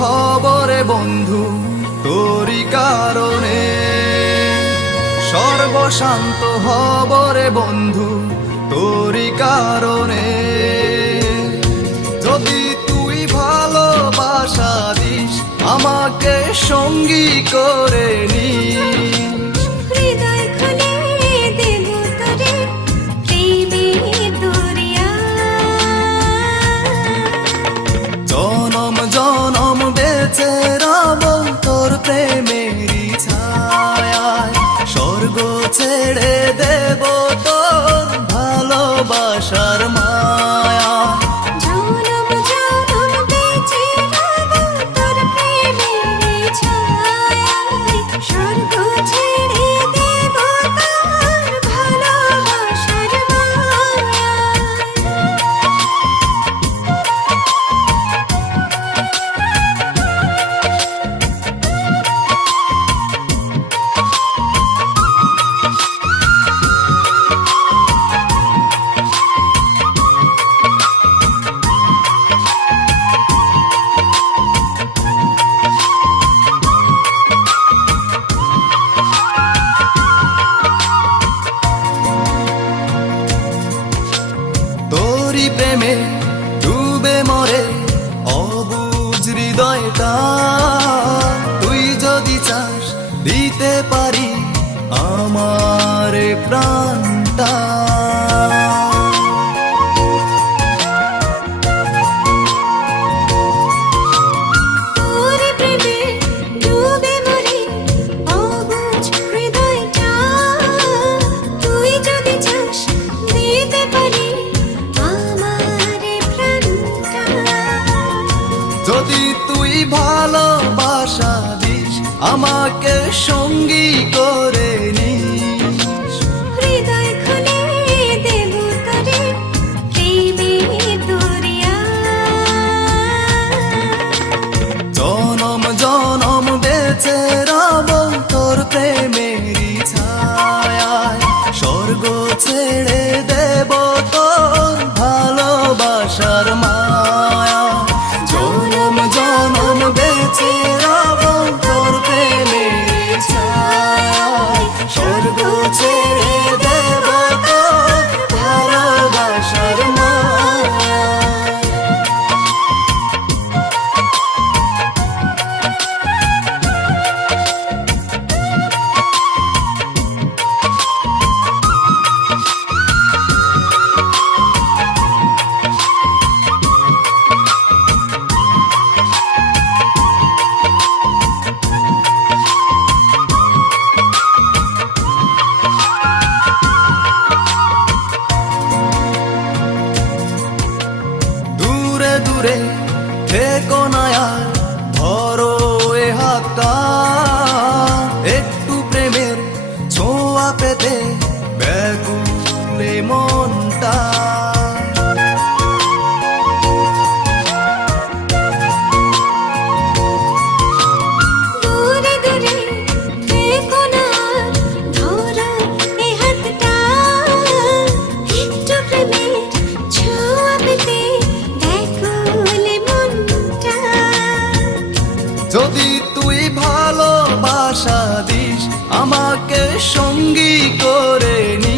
হব রে বন্ধু তোরি কারণে, সর্বশান্ত হব রে বন্ধু তোরি কারণে। যদি তুই ভালোবাসা দিস আমাকে সঙ্গী করে নিস, হৃদয় খুলে দেব তোরে প্রেমের দরিয়া। জনম জনম বেঁচে রব তোর প্রেমেরই ছায়ায়, স্বর্গ ছেড়ে দেব তোর ভালোবাসার মায়া। জনম জনম বেঁচে রব তোর প্রেমের ছায়ায়, স্বর্গ ছেড়ে দেব তোর ভালোবাসার মায়ায়। তোরি প্রেমে ডুবে মরে অবুঝ হৃদয়টা, তুই যদি চাস দিতে পারি আমার প্রাণটা। তোর প্রেমে ডুবে মরি অবুঝ হৃদয়টা, তুই যদি চাস দিতে পারি আমার প্রাণটা। যদি তুই ভালোবাসা দিস আমাকে সঙ্গী করে নিস, হৃদয় খুলে দেব তোরে প্রেমের দরিয়া। জনম জনম বেঁচে রব তোর প্রেমেরই ছায়ায়, স্বর্গ ছেড়ে দেব তোর ভালোবাসার মায়া। জনম জনম বেঁচে রব তোর প্রেমেরই ছায়ায়, স্বর্গ ছেড়ে দেব তোর ভালোবাসার মায়া। দূরে দূরে থেকো না আর ধরো এ হাতটা, একটু প্রেমের ছোঁয়া পেতে ব্যাকুলে মনটা। দূরে দূরে থেকো না আর ধরো এ হাতটা, একটু প্রেমের ছোঁয়া পেতে ব্যাকুল মনটা। যদি তুই ভালোবাসা দিস আমাকে সঙ্গী করে নিস,